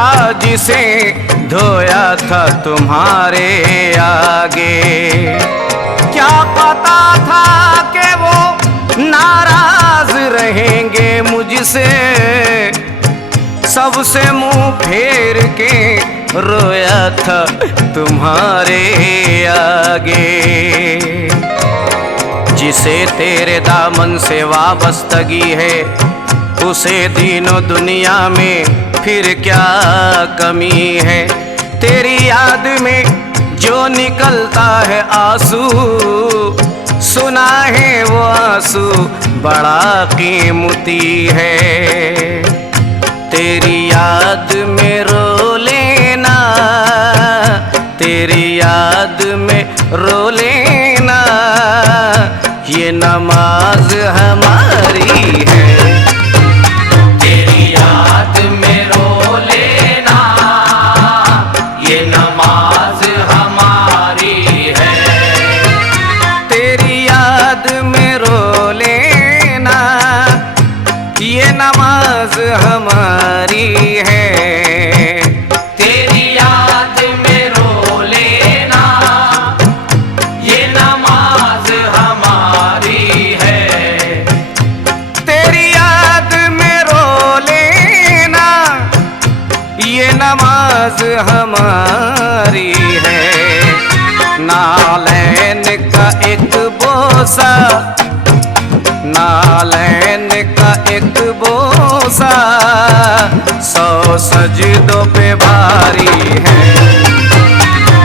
था जिसे धोया था तुम्हारे आगे। क्या पता था कि वो नाराज रहेंगे मुझसे, सबसे मुंह फेर के रोया था तुम्हारे आगे। जिसे तेरे दामन से वाबस्तगी है, उसे दीनों दुनिया में फिर क्या कमी है। तेरी याद में जो निकलता है आंसू, सुना है वो आंसू बड़ा कीमती है। तेरी याद में रो लेना, तेरी याद में रो लेना, ये नमाज हमारी है। तेरी याद में रो लेना, ये नमाज हमारी है। तेरी याद में रो लेना, ये नमाज हमारी है। तेरी याद में रो लेना, ये नमाज हमारी है। तेरी याद में रो लेना, ये नमाज हमारी है। नालैन का एक बोसा, नालैन का एक बोसा, 100 सजदों पे भारी है।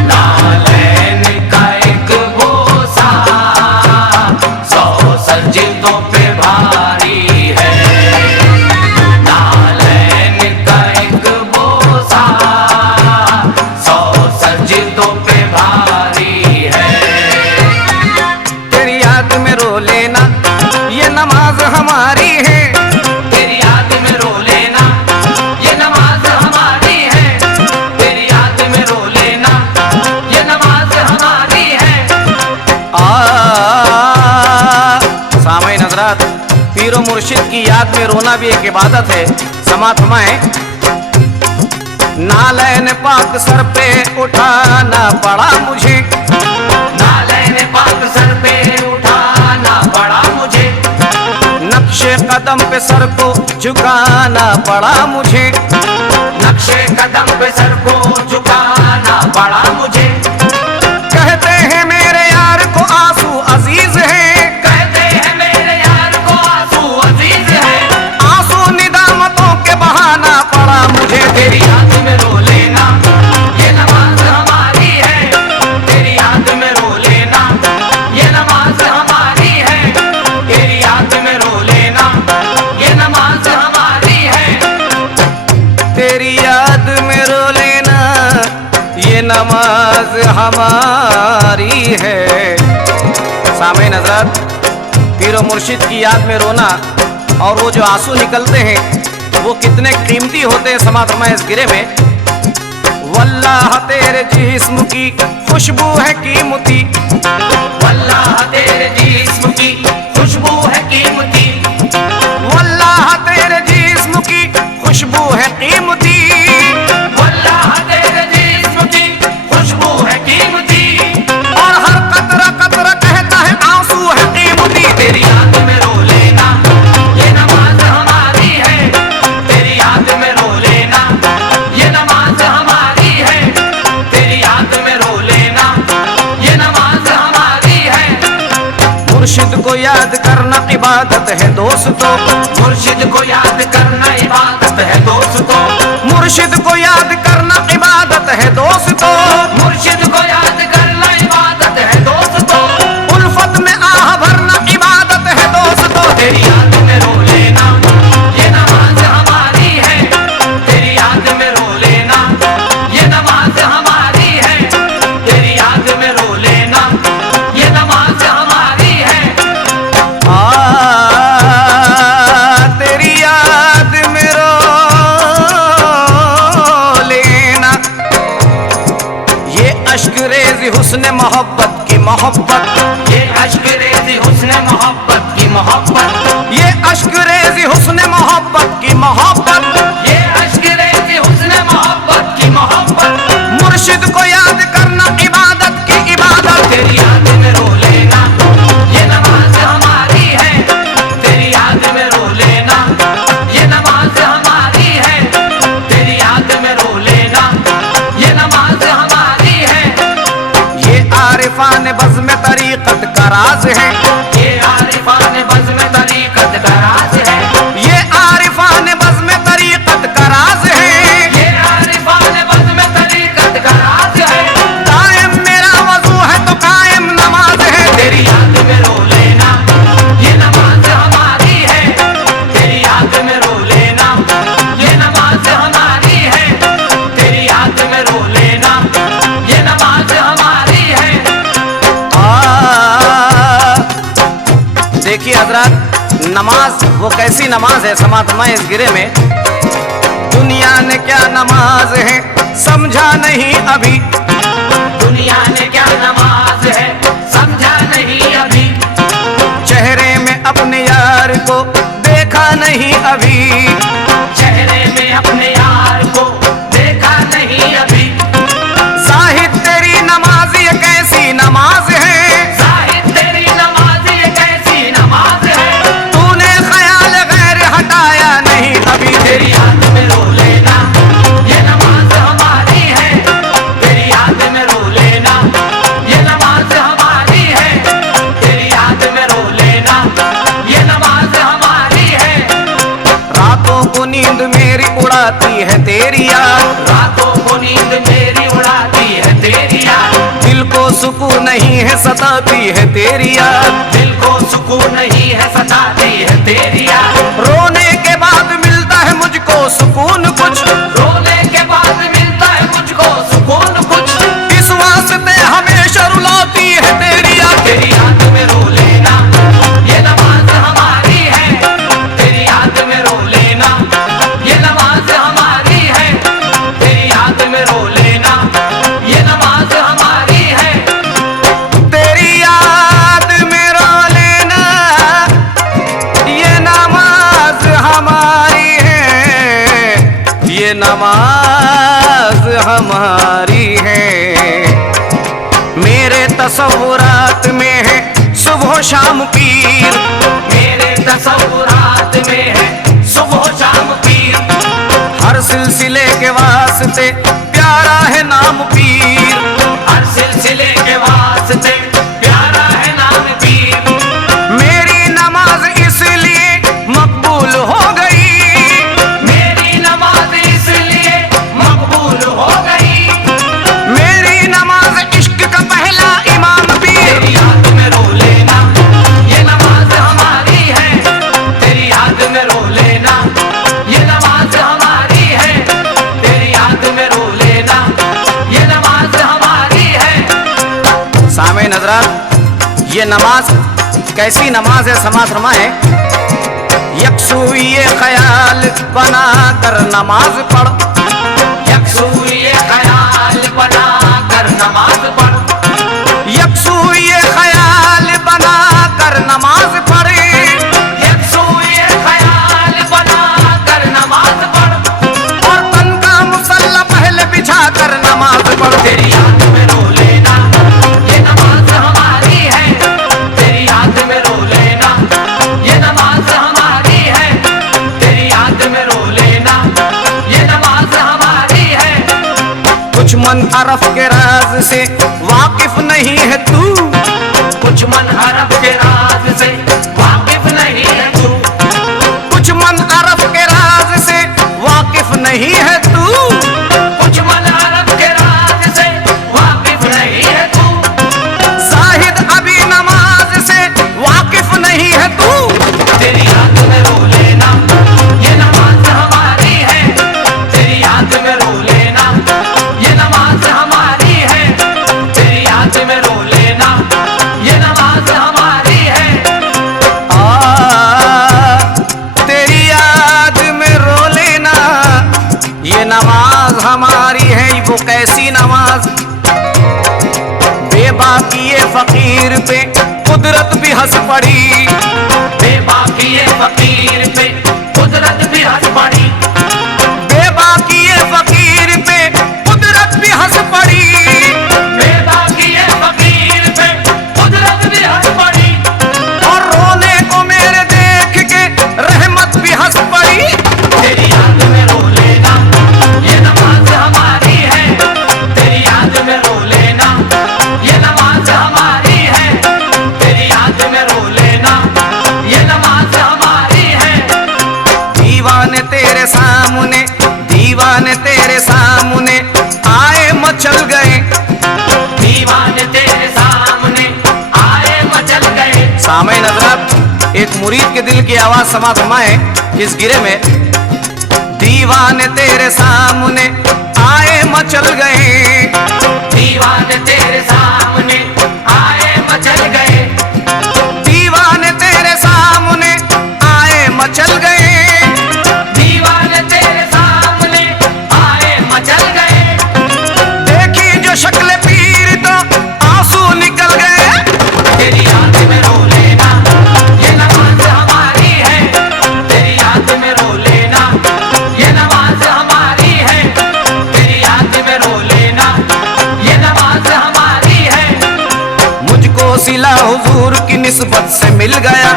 नालैन का एक बोसा, 100 सजदों पे भारी है। नालैन का एक बोसा, 100 सजदों पे भारी है। तेरी याद में रो लेना, ये नमाज हमारी है। तेरी याद में रो लेना, ये नमाज हमारी है। तेरी याद में रो लेना, ये नमाज हमारी है। सामईन हज़रात, पीरो मुर्शिद की याद में रोना भी एक इबादत है। समात फरमाएं। नालैन पाक सर पे उठाना पड़ा मुझे, नालैन पाक सर पे उठाना पड़ा मुझे। नक्शे कदम पे सर को झुकाना पड़ा मुझे, नक्शे कदम पे सर को झुकाना पड़ा मुझे। कहते हैं मेरे यार को आंसू अजीज है, कहते हैं मेरे यार को आंसू अजीज है। आंसू निदामतों के बहाना पड़ा मुझे। तेरी याद में रो लेना, ये नमाज हमारी है। तेरी याद में रो लेना, ये नमाज हमारी है। तेरी याद में रो लेना, ये नमाज हमारी है। तेरी याद में रो लेना, ये नमाज हमारी है। सामईन हज़रात, पीरो मुर्शिद की याद में रोना और वो जो आंसू निकलते हैं वो कितने कीमती होते हैं। समात फरमाएं इस गिरे में। वल्लाह तेरे जिस्म की खुशबू है कीमती, वल्लाह तेरे जिस्म की खुशबू है कीमती। वल्लाह तेरे जिस्म की खुशबू है कीमती, वल्लाह तेरे जिस्म की खुशबू है कीमती। और हर कतरा कतरा कहता है आंसू है कीमती। तेरी याद में रो लेना, ये नमाज हमारी है। तेरी याद में रो लेना, ये नमाज हमारी है। तेरी याद में रो लेना, ये नमाज हमारी है। मुर्शिद को याद करना इबादत है दोस्तों, मुर्शिद को याद करना इबादत है दोस्तों। मुर्शिद को याद करना इबादत है दोस्तों। मुर्शिद को याद करना इबादत है दोस्तों। उल्फत में आह भरना इबादत है दोस्तों। तेरी याद में रो लेना, ये नमाज हमारी है। तेरी याद में रो लेना, ये नमाज हमारी है। तेरी याद में रो लेना, ये नमाज हमारी है। तेरी याद में रो लेना, ये अश्क रेज़ी हुस्न मोहब्बत की मोहब्बत, ये अश्क रेज़ी हुस्न मोहब्बत की मोहब्बत। ये अश्क रेज़ी हुस्न मोहब्बत की मोहब्बत, ये अश्क रेज़ी हुस्न मोहब्बत का राज है। ये आरिफान बज़्म तरीक़त का राज है। ये आरिफान बज़्म तरीक़त का राज है। ये आरिफान बज़्म तरीक़त का राज है। कायम मेरा वज़ू है तो कायम नमाज है। तेरी याद में रो लेना, ये नमाज हमारी है। तेरी याद में रो लेना, ये नमाज हमारी है। तेरी याद में रो लेना, ये नमाज हमारी है। देखिए हजरत, नमाज वो कैसी नमाज है, समातमा इस गिरे में। दुनिया ने क्या नमाज है समझा नहीं अभी। दुनिया ने क्या नमाज है समझा नहीं अभी। चेहरे में अपने यार को देखा नहीं अभी। चेहरे में अपने यार को देखा नहीं अभी। जाहिद तेरी नमाज ये कैसी नमाज है। जाहिद तेरी नमाज ये कैसी नमाज है। तूने ख्याल गैर हटाया नहीं अभी। तेरी याद में रो लेना, ये नमाज हमारी है। तेरी याद में रो लेना, ये नमाज हमारी है। तेरी याद में रो लेना, ये नमाज हमारी है। रातों को नींद मेरी उड़ाती है तेरी याद। रातों को नींद मेरी उड़ाती है तेरी याद। दिल को सुकून नहीं है सताती है तेरी याद। दिल को सुकून नहीं है सताती है तेरी याद। रोने के बाद मिलता है मुझको सुकून कुछ। रोने के बाद मिलता है मुझको सुकून कुछ। इस वास्ते हमेशा रुलाती है तेरी याद। तेरी याद में रो लेना, ये नमाज हमारी है। तेरी याद में रो लेना, ये नमाज हमारी है। तेरी याद में रो लेना, ये नमाज हमारी है। तेरी याद में रो लेना ये नमाज हमारी है। ये नमाज हमारी है। मेरे तसव्वुरात में है सुबह शाम पीर। मेरे तसव्वुरात में है सुबह शाम पीर। हर सिलसिले के वास्ते प्यारा है नाम पीर। हर सिलसिले के वास्ते प्यारा है नाम पीर। मेरी नमाज इसलिए मकबूल हो गई। मेरी नमाज इसलिए मकबूल हो गई। मेरी नमाज इश्क का पहला इमाम पीर। तेरी याद में रो लेना, ये नमाज हमारी है। तेरी याद में रो लेना, ये नमाज हमारी है। तेरी याद में रो लेना, ये नमाज हमारी है। सामे नजरात, ये नमाज कैसी नमाज है समात फरमाए। यकसू ये ख्याल बना कर नमाज पढ़। यकसू ये ख्याल बना कर नमाज पढ़। यकसू ये ख्याल बना कर नमाज पढ़। यकसू ये ख्याल बना कर नमाज पढ़। और तन का मुसल्ला पहले बिछा कर नमाज पढ़। तेरी याद में रो लेना, ये नमाज हमारी है। तेरी याद में रो लेना, ये नमाज हमारी है। तेरी याद में रो लेना, ये नमाज हमारी है। कुछ मन अरफ के राज से वाकिफ नहीं है तू। कुछ मन अरब के राज से वाकिफ नहीं है तू। कुछ मन अरफ के राज से वाकिफ नहीं है तू। कुछ मन अरब के राज से वाकिफ नहीं है तू। जाहिद अभी नमाज से वाकिफ नहीं है तू। तेरी याद में रो लेना, ये नमाज हमारी है। तेरी याद में रो लेना, ये नमाज हमारी है। तेरी याद में रो लेना, ये नमाज हमारी है। तेरी याद में रो लेना ये नमाज हमारी है। वो कैसी नमाज, बेबाकी ये फकीर पे कुदरत भी हंस पड़ी। बेबाकी ये फकीर पे कुदरत भी हंस पड़ी। बेबाकी ये फकीर पे कुदरत भी हंस पड़ी। बेबाकी ये फकीर पे कुदरत भी हंस पड़ी। और रोने को मेरे देख के रहमत भी हंस पड़ी। तेरी याद में रो लेना, ये नमाज हमारी है। तेरी याद में रो लेना, ये नमाज हमारी है। तेरी तेरे सामने, दीवाने तेरे सामने आए मचल गए, दीवाने तेरे सामने आए मचल गए। सामईन हज़रात, एक मुरीद के दिल की आवाज समा फरमाए इस गिरे में। दीवाने तेरे सामने आए मचल गए, दीवाने तेरे सामने आए मचल गए, दीवाने तेरे सामने आए मचल गए, दीवाने तेरे सामने आए मचल गए। देखी जो शक्ल पीर तो आंसू निकल गए। तेरी याद में रो लेना, ये नमाज हमारी है। तेरी याद में रो लेना, ये नमाज हमारी है। तेरी याद में रो लेना, ये नमाज हमारी है। मुझको सिला हुजूर की निस्बत से मिल गया,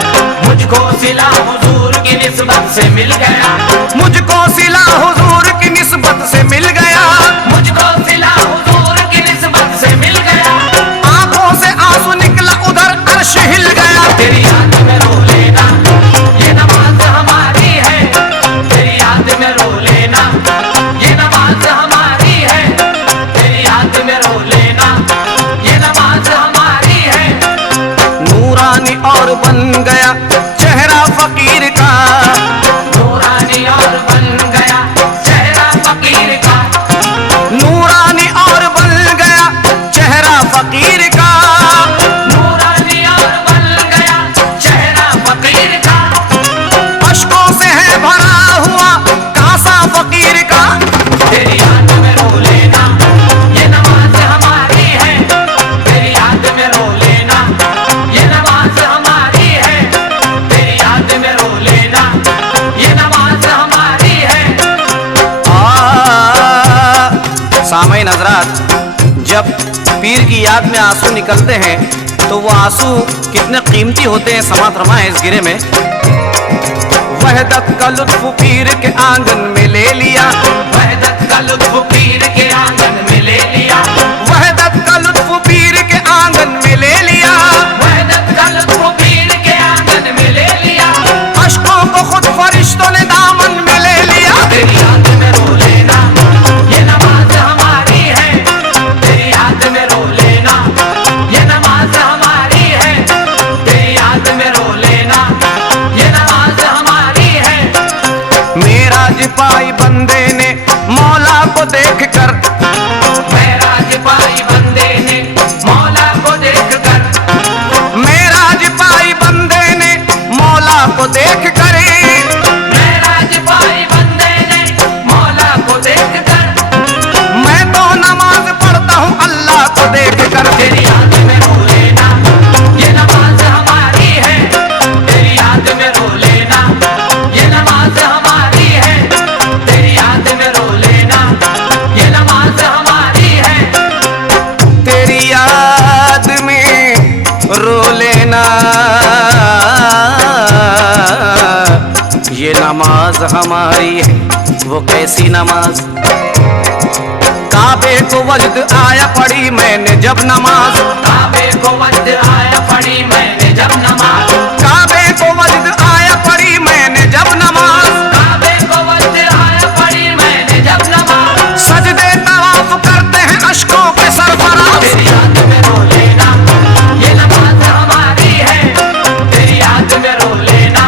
मुझको सिला हुजूर की निस्बत से मिल गया, मुझको सिला हुजूर की निस्बत से मिल गया, मुझको सिला हुजूर की निस्बत से मिल गया। आंखों से आंसू निकला उधर अर्श हिल गया। तेरी याद में रो लेना, ये नमाज हमारी है। तेरी याद में रो लेना, ये नमाज हमारी है। तेरी याद में रो लेना, ये नमाज हमारी है। नूरानी और बन गया चेहरा फकीर का, नूरानी और बन गया चेहरा फकीर का, नूरानी और बन गया चेहरा फकीर का, नूरानी और बन गया चेहरा फकीर का। अश्कों से है भरा हुआ कासा फकीर का। तेरी याद में रो लेना, ये नमाज हमारी है। तेरी याद में रो लेना, ये नमाज हमारी है। तेरी याद में रो लेना, ये नमाज हमारी है। सामईन हज़रात, जब पीर की याद में आंसू निकलते हैं तो वो आंसू कितने कीमती होते हैं, समा फरमाए इस गिरे में। वहदत का लुत्फ पीर के आंगन में ले लिया, वहदत का लुत्फ पीर के आंगन में ले लिया, वहदत का लुत्फ पीर के आंगन में ले लिया, वहदत का लुत्फ पीर के आंगन में ले लिया। अश्कों को खुद फरिश्तों ने दामन में ले लिया। तेरी याद में रो लेना, ये नमाज हमारी है। तेरी याद में रो लेना, ये नमाज हमारी है। तेरी याद में रो लेना, ये नमाज हमारी है। मेराज पाई बंदे ने मौला को देख कर, मेराज पाई बंदे ने मौला को देख कर, मेराज पाई बंदे ने मौला को देख कर, मेराज पाई बंदे ने मौला को देख कर। मैं तो नमाज पढ़ता हूँ अल्लाह को देख कर। तेरी याद में रो लेना, ये नमाज हमारी है। तेरी याद में रो लेना, ये नमाज हमारी है। तेरी याद में रो लेना, ये नमाज हमारी है। तेरी याद में रो लेना, ये नमाज हमारी है। वो कैसी नमाज, काबे को वजद आया पढ़ी मैंने जब नमाज, काबे को वजद आया पढ़ी मैंने जब नमाज, काबे को वजद आया पढ़ी मैंने जब नमाज, काबे को वजद आया पढ़ी मैंने जब नमाज। सजदे तवाफ करते हैं अश्कों के सरफराज। तेरी याद में रो लेना, ये नमाज हमारी है। तेरी याद में रो लेना,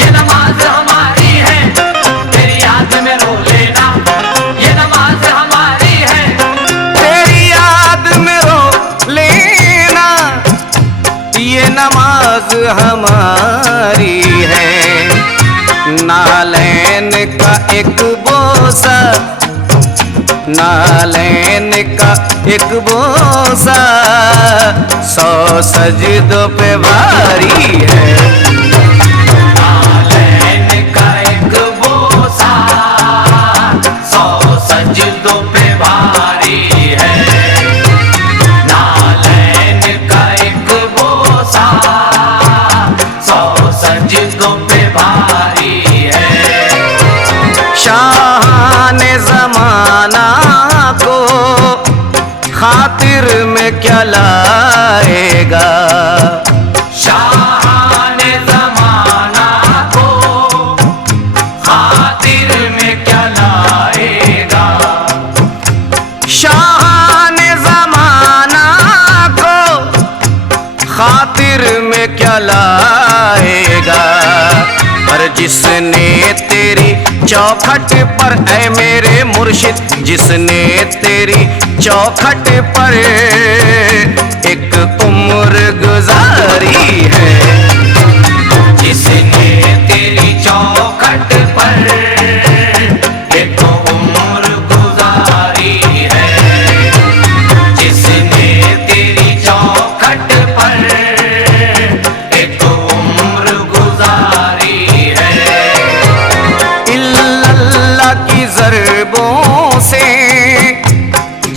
ये नमाज हमारी है। तेरी याद में रो लेना, ये नमाज हमारी है। तेरी याद में रो लेना, ये नमाज हमारी है। नालैन का एक बोसा, नालैन का एक बोसा 100 सजदों पे भारी है। नालैन का एक बोसा 100 सजदों पे भारी है। नालैन का एक बोसा 100 सजदों पे भारी है। शान जमाना को खातिर में क्या लाएगा, शाहाने जिसने तेरी चौखट पर ऐ मेरे मुर्शिद, जिसने तेरी चौखट पर एक उम्र गुजारी है। जिसने तेरी चौखट पर एक उम्र गुजारी है, जिसने तेरी चौखट पर एक उम्र गुजारी है। इल्लल्लाह की ज़रबों से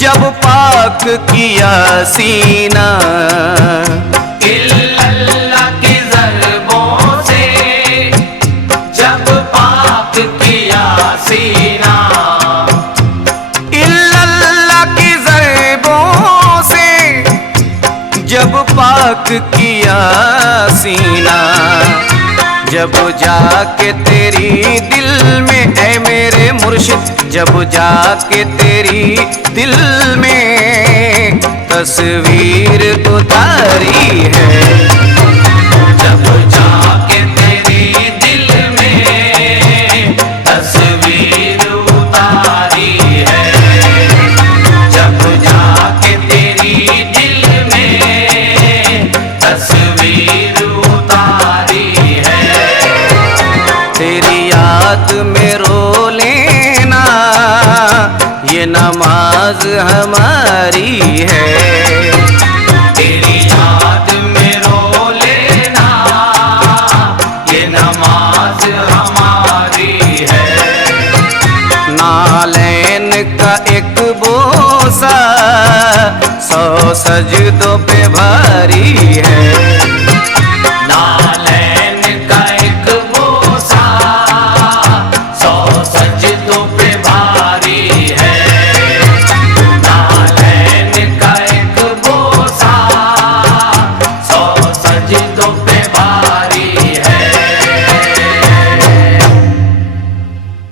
जब पाक किया सीना, इल्लल्लाह की ज़रबों से जब पाक किया सीना, इल्लल्लाह की ज़रबों से जब पाक किया सीना, जब जाके तेरी दिल में ऐ मेरे मुर्शिद, जब जाके तेरी दिल में तस्वीर उतारी है। जब जाके तेरी दिल में तस्वीर उतारी है, जब जाके तेरी दिल में तस्वीर उतारी है। तेरी याद में रो लेना ये नमाज हमारी है। तेरी याद में रो लेना ये नमाज हमारी है। नालैन का एक बोसा 100 सजदों पे भारी है।